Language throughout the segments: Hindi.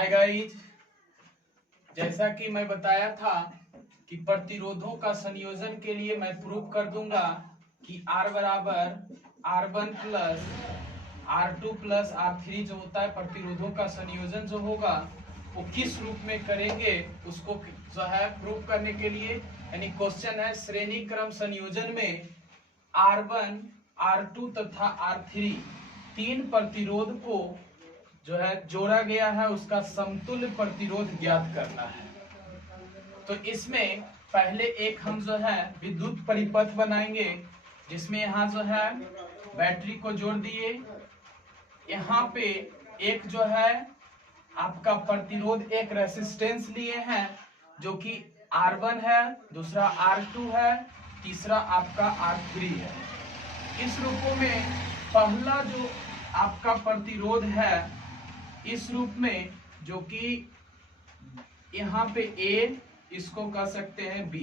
हाय गाइज, जैसा कि मैं बताया था कि प्रतिरोधों का संयोजन के लिए मैं प्रूव कर दूंगा कि R बराबर R1 plus R2 plus R3 जो होता है प्रतिरोधों का संयोजन जो होगा वो किस रूप में करेंगे उसको जो है प्रूव करने के लिए, यानी क्वेश्चन है श्रेणी क्रम संयोजन में R1, R2 तथा R3 तीन प्रतिरोध को जो है जोड़ा गया है, उसका समतुल्य प्रतिरोध ज्ञात करना है। तो इसमें पहले एक हम जो है विद्युत परिपथ बनाएंगे, जिसमें यहाँ जो है बैटरी को जोड़ दिए, यहाँ पे एक जो है आपका प्रतिरोध एक रेसिस्टेंस लिए हैं जो कि R1 है, दूसरा R2 है, तीसरा आपका R3 है। इस रूपों में पहला जो आपका प्रतिरोध है इस रूप में, जो कि यहाँ पे A, इसको कह सकते हैं B।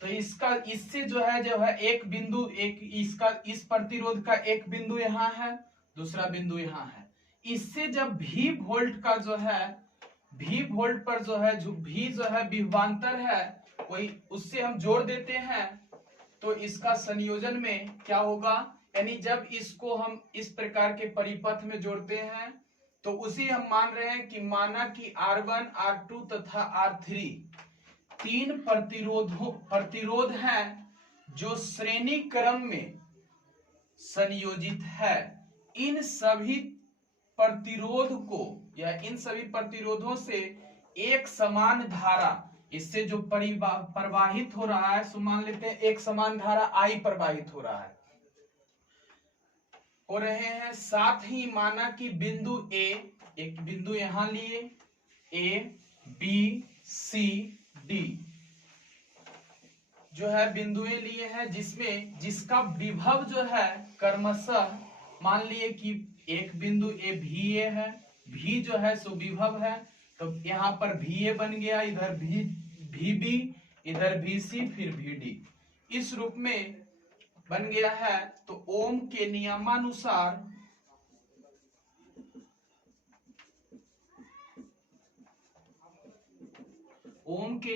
तो इसका इससे जो है एक बिंदु, एक इसका इस प्रतिरोध का एक बिंदु यहाँ है, दूसरा बिंदु यहाँ है। इससे जब V वोल्ट का जो है V वोल्ट पर जो है V जो है विभवांतर है, वही उससे हम जोड़ देते हैं तो इसका संयोजन में क्या होगा, यानी जब इसको हम इस प्रकार के परिपथ में जोड़ते हैं तो उसी हम मान रहे हैं कि माना कि R1, R2 तथा R3 तीन प्रतिरोध हैं जो श्रेणी क्रम में संयोजित है। इन सभी प्रतिरोध को या इन सभी प्रतिरोधों से एक समान धारा इससे जो प्रवाहित हो रहा है, सो मान लेते हैं एक समान धारा I प्रवाहित हो रहे हैं। साथ ही माना कि बिंदु A, एक बिंदु यहां लिए A, B, C, D जो है बिंदुएं लिए हैं, जिसका विभव जो है क्रमशः मान लिए कि एक बिंदु A VA है, V जो है सो विभव है, तो यहाँ पर VA बन गया, इधर VB, इधर VC, फिर VD, इस रूप में बन गया है। तो ओम के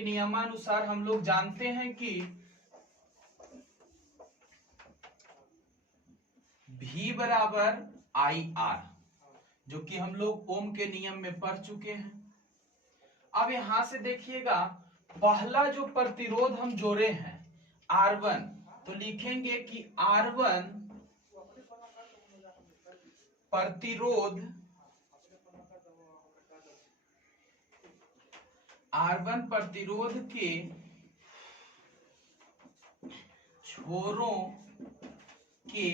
नियमानुसार हम लोग जानते हैं कि V बराबर IR, जो कि हम लोग ओम के नियम में पढ़ चुके हैं। अब यहां से देखिएगा, पहला जो प्रतिरोध हम जोड़े हैं R1, तो लिखेंगे कि R1 प्रतिरोध के छोरों के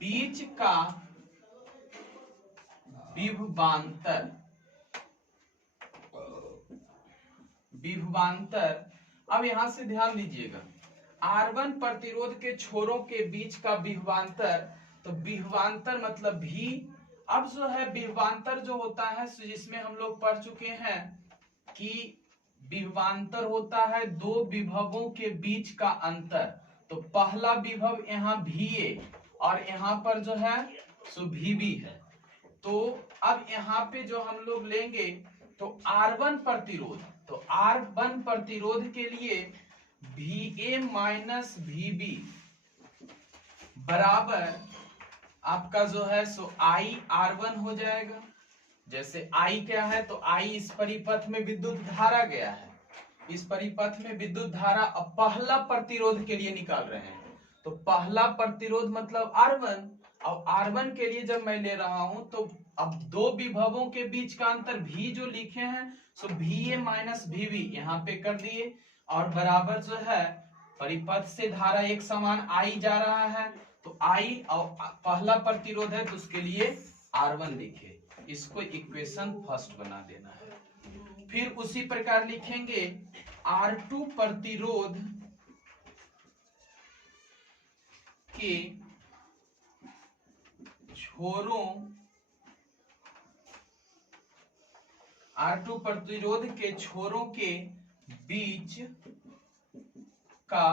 बीच का विभवांतर। अब यहां से ध्यान दीजिएगा, R1 प्रतिरोध के छोरों के बीच का विभवांतर, तो विभवांतर मतलब भी। अब जो है विभवांतर जो होता है, जिसमें हम लोग पढ़ चुके हैं कि विभवांतर होता है दो विभवों के बीच का अंतर। तो पहला विभव यहाँ VA और यहाँ पर जो है सो VB है। तो अब यहाँ पे जो हम लोग लेंगे तो R1 प्रतिरोध, तो R1 प्रतिरोध के लिए VA माइनस VB बराबर आपका जो है सो IR1 हो जाएगा। जैसे I क्या है, तो I इस परिपथ में विद्युत धारा गया है, इस परिपथ में विद्युत धारा। अब पहला प्रतिरोध के लिए निकाल रहे हैं, तो पहला प्रतिरोध मतलब R1, और R1 के लिए जब मैं ले रहा हूं तो अब दो विभवों के बीच का अंतर V जो लिखे हैं सो VA माइनस VB यहाँ पे कर दिए, और बराबर जो है परिपथ से धारा एक समान I जा रहा है, तो I और पहला प्रतिरोध है तो उसके लिए R1 लिखे, इसको इक्वेशन फर्स्ट बना देना है। फिर उसी प्रकार लिखेंगे R2 प्रतिरोध के छोरों, R2 प्रतिरोध के छोरों के बीच का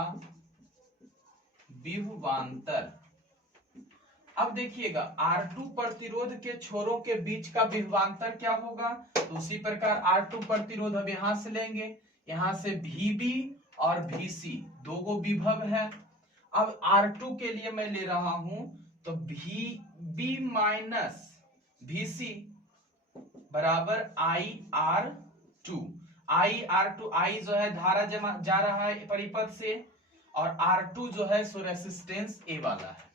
विभवांतर। अब देखिएगा R2 प्रतिरोध के छोरों के बीच का विभवांतर क्या होगा, तो उसी प्रकार R2 प्रतिरोध अब यहां से लेंगे, यहां से VB और VC दो गो विभव है। अब R2 के लिए मैं ले रहा हूं तो VB माइनस VC बराबर IR2। I जो है धारा जमा जा रहा है परिपथ से, और R2 जो है सो रेसिस्टेंस A वाला है।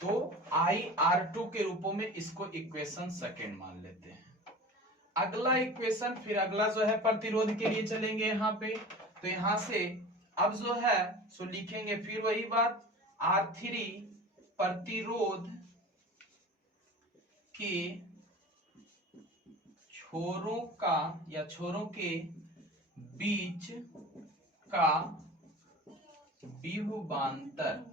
तो IR2 के रूपों में इसको इक्वेशन सेकंड मान लेते हैं। अगला इक्वेशन, फिर अगला जो है प्रतिरोध के लिए चलेंगे यहाँ पे, तो यहां से अब जो है सो लिखेंगे फिर वही बात, R3 प्रतिरोध के छोरों का या छोरों के बीच का विभवांतर,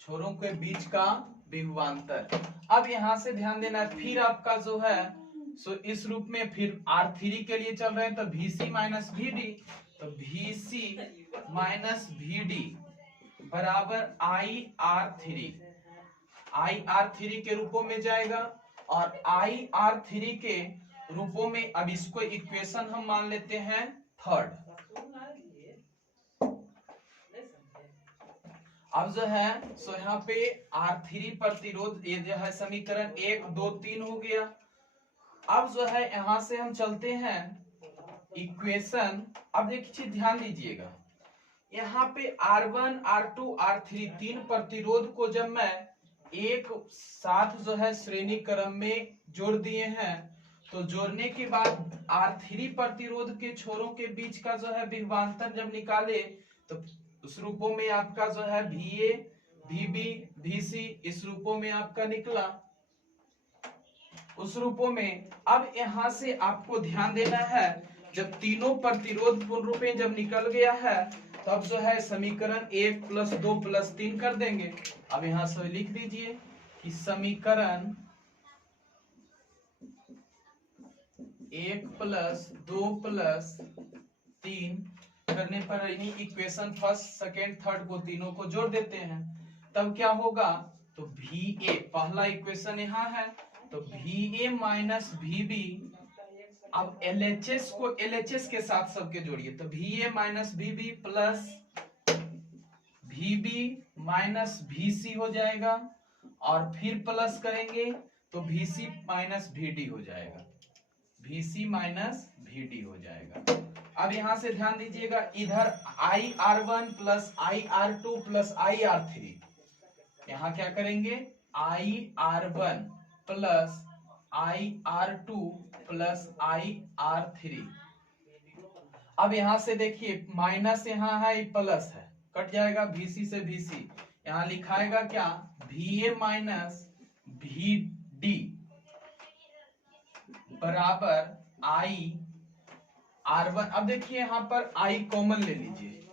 छोरों के बीच का विभवांतर। अब यहां से ध्यान देना है, फिर आपका जो है सो इस रूप में फिर R3 के लिए चल रहे हैं, तो VC माइनस VD, तो VC माइनस VD बराबर IR3 के रूपों में जाएगा, और IR3 के रूपों में अब इसको इक्वेशन हम मान लेते हैं थर्ड। अब जो है सो यहाँ पे R3 प्रतिरोध, ये जो है समीकरण 1 2 3 हो गया। अब जो है यहां से हम चलते हैं इक्वेशन, अब देखिए ध्यान दीजिएगा, यहाँ पे R1 R2 R3 तीन प्रतिरोध को जब मैं एक साथ जो है श्रेणी क्रम में जोड़ दिए हैं, तो जोड़ने के बाद R3 प्रतिरोध के छोरों के बीच का जो है विभवांतर जब निकाले, तो उस रूपों में आपका जो है VA VB VC इस रूपों में आपका निकला, उस रूपों में। अब यहां से आपको ध्यान देना है, जब तीनों प्रतिरोध पूर्ण रूप में जब निकल गया है, तब जो है समीकरण 1 + 2 + 3 कर देंगे। अब यहां से लिख दीजिए कि समीकरण 1 + 2 + 3 करने पर इन्हीं इक्वेशन फर्स्ट सेकेंड थर्ड को तीनों को जोड़ देते हैं, तब क्या होगा, तो VA पहला इक्वेशन यहाँ है, तो VA माइनस VB, अब LHS को LHS के साथ सबके जोड़िए, तो VA minus VB plus VB minus VC हो जाएगा, और फिर प्लस करेंगे तो VC माइनस VD हो जाएगा, VC माइनस VD हो जाएगा। अब यहां से ध्यान दीजिएगा, इधर IR1 plus IR2 plus IR3, यहां क्या करेंगे IR1 plus IR2 plus IR3। अब यहां से देखिए माइनस यहाँ है प्लस है, कट जाएगा VC से VC, यहां लिखाएगा क्या VA माइनस VD बराबर IR1। अब देखिए यहां पर I कॉमन ले लीजिए,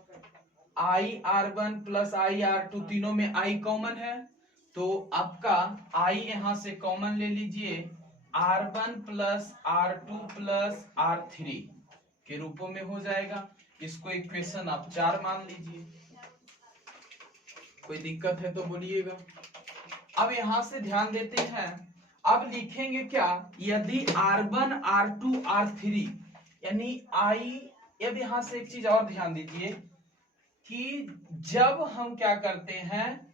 IR1 प्लस IR2 तीनों में I कॉमन है, तो आपका I यहां से कॉमन ले लीजिए, R1 plus R2 plus R3 के रूपों में हो जाएगा। इसको इक्वेशन आप 4 मान लीजिए, कोई दिक्कत है तो बोलिएगा। अब यहां से ध्यान देते हैं, अब लिखेंगे क्या, यदि R1 R2 R3 यानी अब यहां से एक चीज और ध्यान दीजिए कि जब हम क्या करते हैं,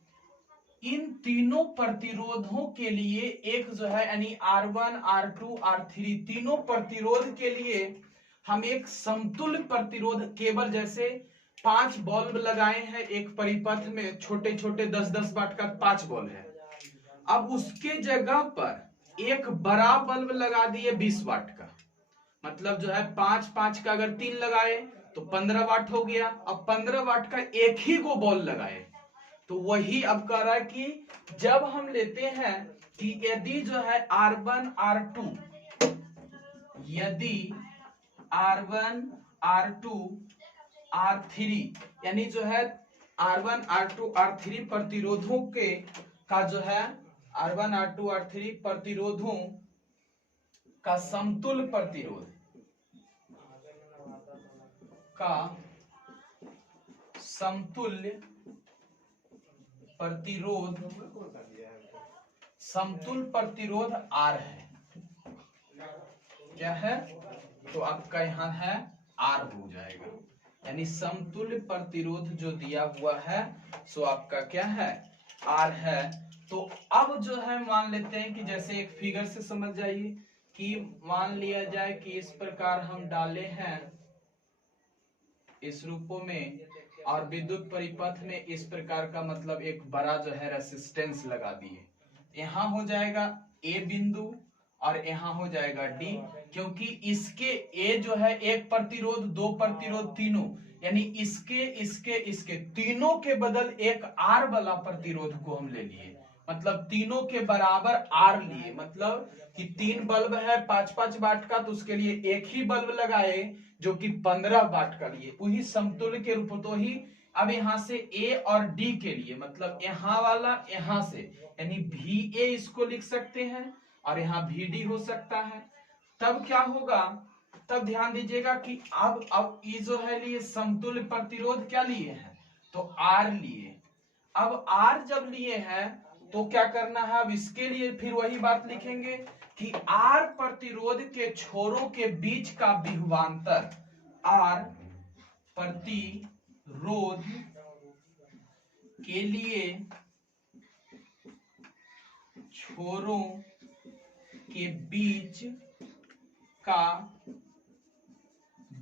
इन तीनों प्रतिरोधों के लिए एक जो है यानी R1 R2 R3 तीनों प्रतिरोध के लिए हम एक समतुल्य प्रतिरोध, केवल जैसे 5 बल्ब लगाए हैं एक परिपथ में, छोटे छोटे 10-10 वाट का 5 बल्ब है, अब उसके जगह पर एक बड़ा बल्ब लगा दिए 20 वाट का, मतलब जो है 5-5 का अगर 3 लगाए तो 15 वाट हो गया। अब 15 वाट का एक ही को बॉल लगाए, तो वही अब कह रहा है कि जब हम लेते हैं कि यदि जो है R1 R2, यदि R1 R2 R3 यानी जो है R1 R2 R3 प्रतिरोधों के का जो है R1 R2 R3 प्रतिरोधों का समतुल्य प्रतिरोध का समतुल्य प्रतिरोध, समतुल प्रतिरोध R है। क्या है? तो आपका यहाँ है R हो जाएगा, यानी समतुल्य प्रतिरोध जो दिया हुआ है सो आपका क्या है? R है। तो अब जो है मान लेते हैं कि जैसे एक फिगर से समझ जाइए कि मान लिया जाए कि इस प्रकार हम डाले हैं इस रूपों में, और विद्युत परिपथ में इस प्रकार का मतलब एक बड़ा जो है रेसिस्टेंस लगा दिए। यहाँ हो जाएगा A बिंदु और यहाँ हो जाएगा D, क्योंकि इसके A जो है एक प्रतिरोध, दो प्रतिरोध, तीनों, यानी इसके इसके इसके तीनों के बदल एक R वाला प्रतिरोध को हम ले लिए, मतलब तीनों के बराबर R लिए, मतलब कि 3 बल्ब है 5-5 वाट का, तो उसके लिए एक ही बल्ब लगाए जो कि 15 वाट का लिए, वही समतुल्य के रूप। तो ही अब यहां से A और D के लिए, मतलब यहाँ वाला यहां से, यानी VA इसको लिख सकते हैं और यहाँ VD हो सकता है। तब क्या होगा? तब ध्यान दीजिएगा कि अब ये जो है लिए समतुल्य प्रतिरोध क्या लिए हैं? तो R लिए। अब R जब लिए हैं तो क्या करना है? अब इसके लिए फिर वही बात लिखेंगे कि R प्रतिरोध के छोरों के बीच का विभवांतर, R प्रतिरोध के लिए छोरों के बीच का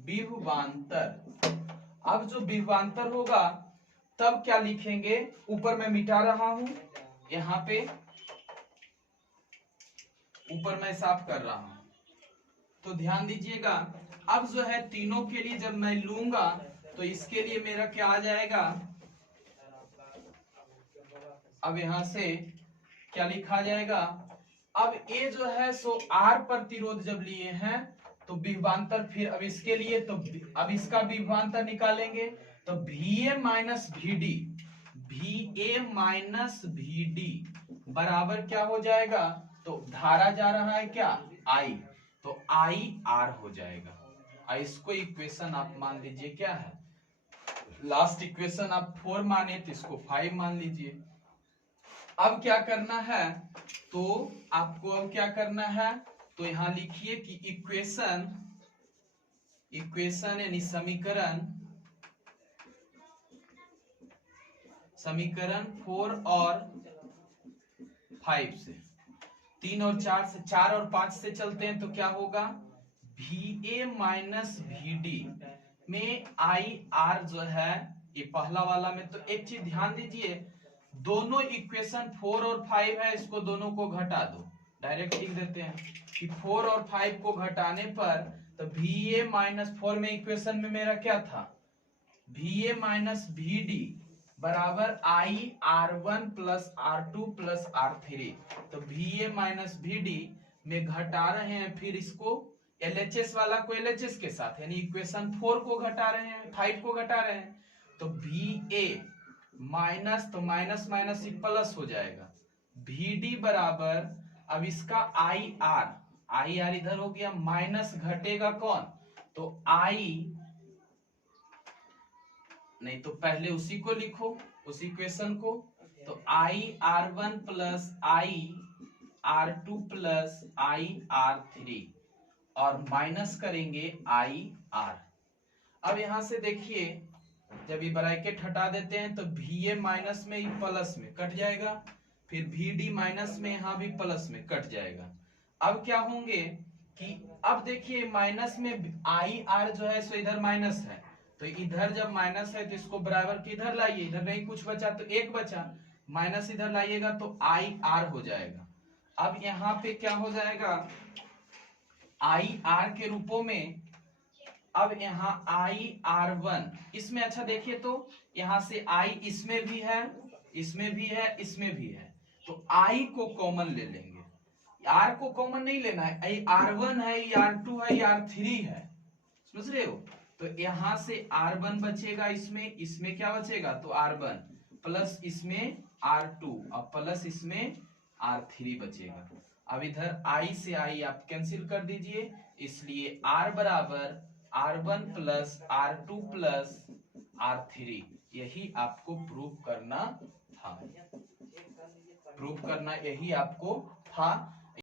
विभवांतर। अब जो विभवांतर होगा तब क्या लिखेंगे? ऊपर मैं मिटा रहा हूं, यहां पे ऊपर मैं साफ कर रहा हूं, तो ध्यान दीजिएगा। अब जो है तीनों के लिए जब मैं लूंगा तो इसके लिए मेरा क्या आ जाएगा? अब यहां से क्या लिखा जाएगा? अब ये जो है सो R प्रतिरोध जब लिए हैं तो विभवांतर, फिर अब इसके लिए तो अब इसका विभवांतर निकालेंगे, तो VA minus VD, VA minus VD बराबर क्या हो जाएगा? तो धारा जा रहा है क्या? I, तो IR हो जाएगा। इसको इक्वेशन आप मान लीजिए क्या है? लास्ट इक्वेशन आप 4 माने तो इसको 5 मान लीजिए। अब क्या करना है? तो आपको अब क्या करना है? तो यहां लिखिए कि इक्वेशन यानी समीकरण 4 और 5 से, 3 और 4 से, 4 और 5 से चलते हैं तो क्या होगा? VA माइनस VD में IR जो है ये पहला वाला में, तो एक चीज ध्यान दीजिए, दोनों इक्वेशन 4 और 5 है, इसको दोनों को घटा दो, डायरेक्ट लिख देते हैं कि 4 और 5 को घटाने पर तो VA माइनस 4 में इक्वेशन में मेरा क्या था? VA माइनस VD बराबर IR1 plus R2 plus R3, तो VA माइनस VD में घटा रहे हैं, फिर इसको LHS वाला को LHS के साथ, यानी इक्वेशन 4 को घटा रहे हैं, 5 को घटा रहे हैं, तो VA माइनस, तो माइनस माइनस ही प्लस हो जाएगा, VD बराबर, अब इसका IR इधर हो गया, माइनस घटेगा कौन? तो नहीं तो पहले उसी को लिखो, उस इक्वेशन को, तो IR1 plus IR2 plus IR3 और माइनस करेंगे IR। अब यहां से देखिए, जब ये ब्रैकेट हटा देते हैं तो VA माइनस में ही प्लस में कट जाएगा, फिर VD माइनस में यहां भी प्लस में कट जाएगा। अब क्या होंगे कि अब देखिए माइनस में IR जो है सो इधर माइनस है, तो इधर जब माइनस है तो इसको बराबर के इधर लाइए, इधर नहीं कुछ बचा तो एक बचा, माइनस इधर लाइएगा तो IR हो जाएगा। अब यहाँ पे क्या हो जाएगा? IR के रूपों में, अब यहाँ IR1 इसमें, अच्छा देखिए तो यहां से I इसमें भी है, इसमें भी है, इसमें भी है, तो I को कॉमन ले लेंगे, R को कॉमन नहीं लेना है, R1 है, R2 है, R3 है, समझ रहे हो? तो यहां से R1 बचेगा, इसमें क्या बचेगा? तो R1 प्लस इसमें R2 और प्लस इसमें R3 बचेगा। अब इधर I से I आप कैंसिल कर दीजिए, इसलिए R बराबर R1 plus R2 plus R3, यही आपको प्रूव करना था, प्रूव करना यही आपको था।